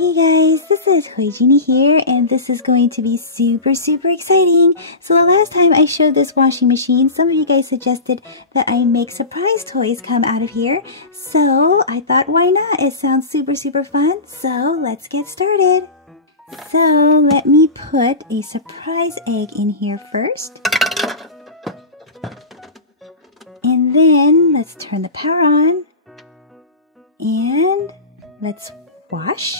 Hey guys, this is Hoijini here, and this is going to be super exciting. So the last time I showed this washing machine, some of you guys suggested that I make surprise toys come out of here. So I thought, why not? It sounds super fun. So let's get started. So let me put a surprise egg in here first. And then let's turn the power on. And let's wash.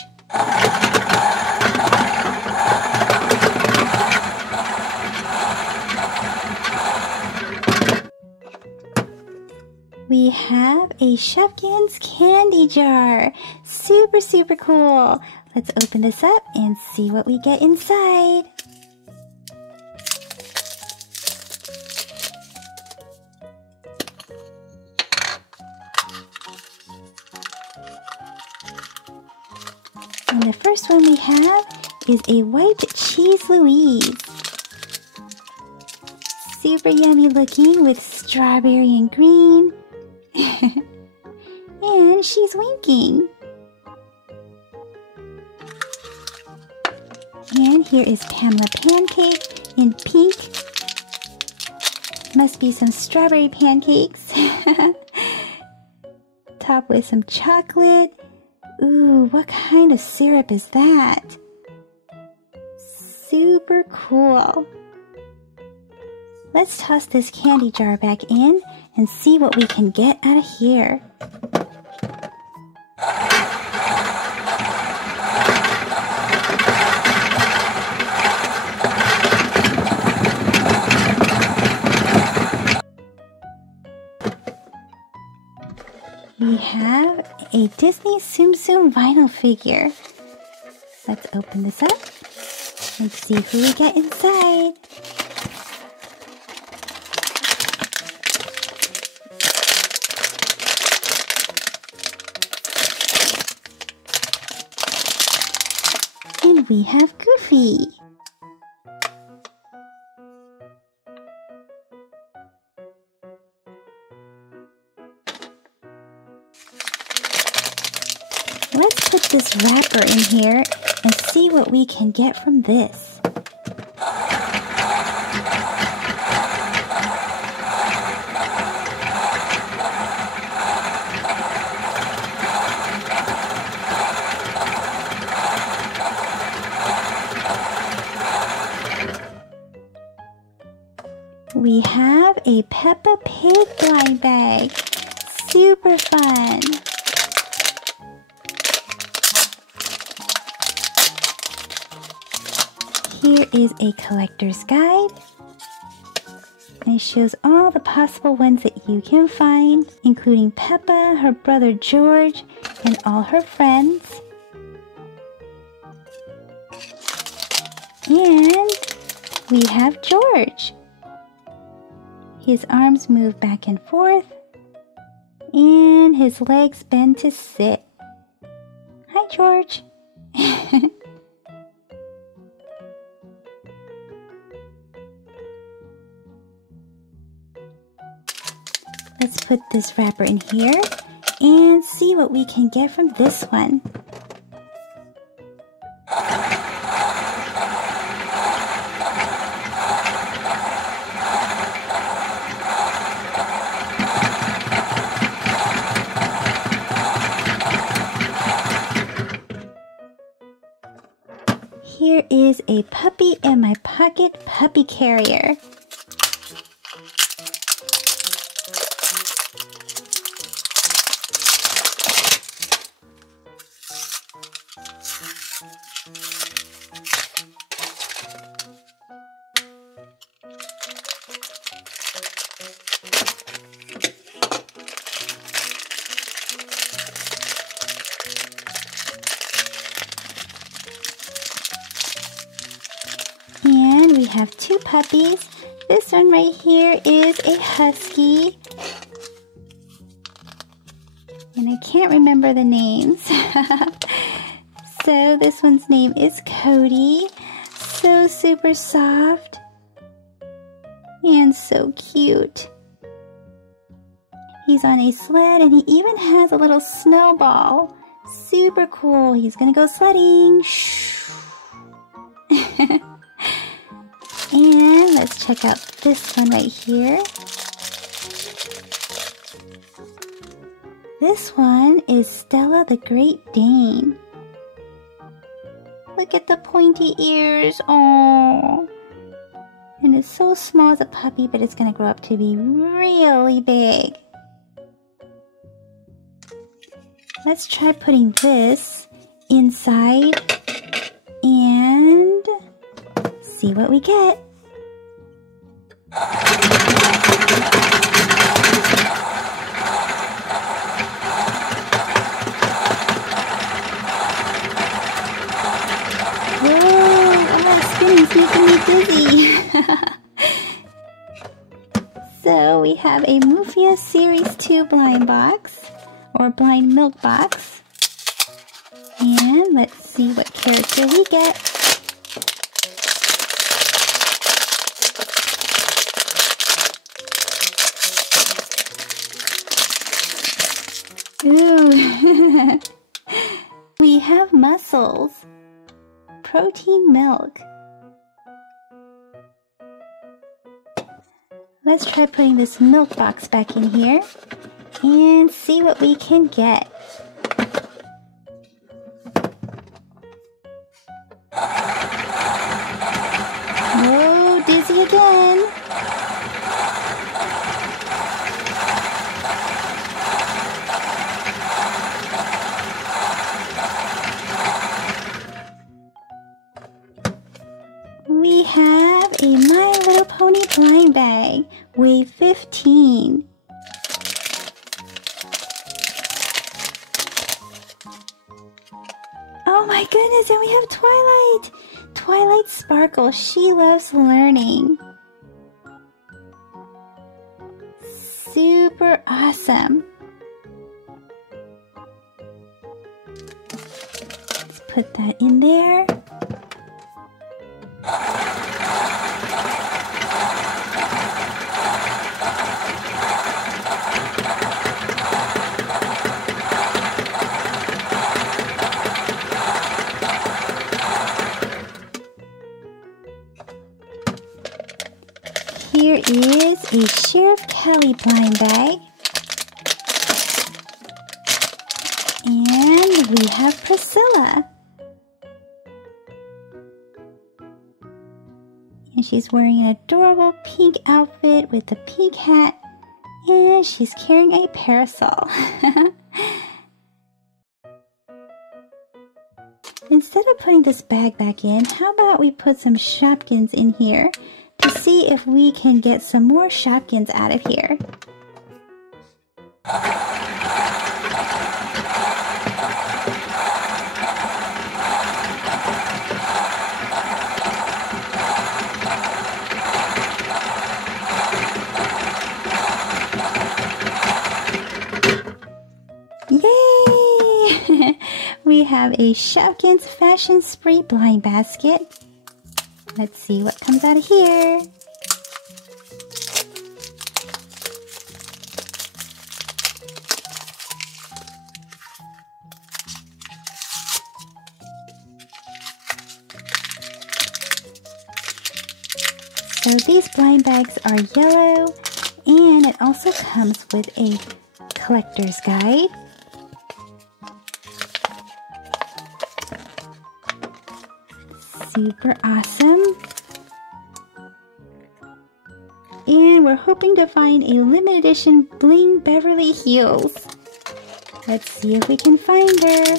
We have a Shopkins candy jar. Super cool. Let's open this up and see what we get inside. And the first one we have is a white cheese Louise. Super yummy looking with strawberry and green. And she's winking. And here is Pamela Pancake in pink. Must be some strawberry pancakes. Topped with some chocolate. Ooh, what kind of syrup is that? Super cool. Let's toss this candy jar back in and see what we can get out of here. We have a Disney Tsum Tsum vinyl figure. Let's open this up and see who we get inside. And we have Goofy. Let's put this wrapper in here and see what we can get from this. We have a Peppa Pig blind bag. Super fun. Here is a collector's guide. And it shows all the possible ones that you can find, including Peppa, her brother George, and all her friends. And we have George. His arms move back and forth, and his legs bend to sit. Hi, George. Let's put this wrapper in here and see what we can get from this one. Here is a Puppy in My Pocket puppy carrier. And we have two puppies. This one right here is a husky. And I can't remember the names. So this one's name is Cody. So super soft. And so cute. He's on a sled and he even has a little snowball. Super cool. He's gonna go sledding. And let's check out this one right here. This one is Stella the Great Dane. Look at the pointy ears. Oh, and it's so small as a puppy, but it's gonna grow up to be really big. Let's try putting this inside and see what we get. Spinning, making me dizzy. So we have a Mufia Series 2 blind box, or blind milk box. And let's see what character we get. Ooh. We have Muscles. Protein milk. Let's try putting this milk box back in here and see what we can get. Whoa, dizzy again. We have a My Little Pony blind bag, wave 15. Oh my goodness, and we have Twilight! Twilight Sparkle, she loves learning. Super awesome. Let's put that in there. Here is a Sheriff Kelly blind bag. And we have Priscilla. And she's wearing an adorable pink outfit with a pink hat. And she's carrying a parasol. Instead of putting this bag back in, how about we put some Shopkins in here to see if we can get some more Shopkins out of here. Yay! We have a Shopkins Fashion Spree blind basket. Let's see what comes out of here. So these blind bags are yellow, and it also comes with a collector's guide. Super awesome. And we're hoping to find a limited edition Bling Beverly Hills. Let's see if we can find her.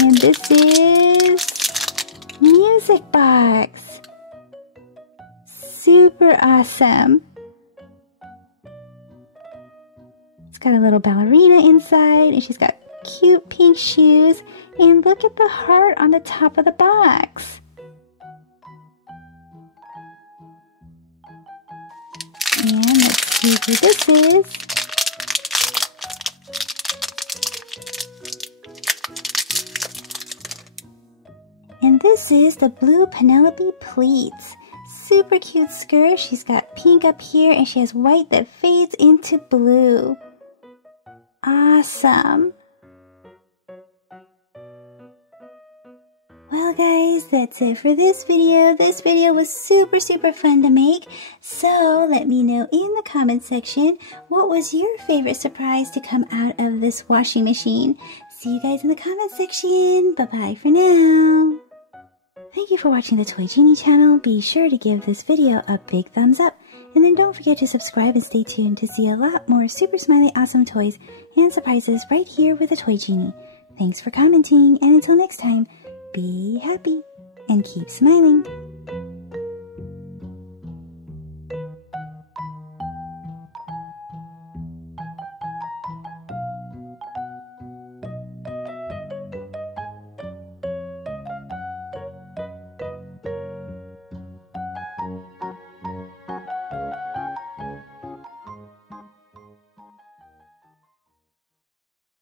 And this is Music Box. Super awesome. It's got a little ballerina inside, and she's got cute pink shoes, and look at the heart on the top of the box. And let's see who this is. And this is the blue Penelope pleats. Super cute skirt. She's got pink up here, and she has white that fades into blue. Awesome! Well guys, that's it for this video. This video was super fun to make. So let me know in the comment section, what was your favorite surprise to come out of this washing machine? See you guys in the comment section. Bye-bye for now. Thank you for watching the Toy Genie channel. Be sure to give this video a big thumbs up. And then don't forget to subscribe and stay tuned to see a lot more super smiley awesome toys and surprises right here with the Toy Genie. Thanks for commenting, and until next time, be happy and keep smiling.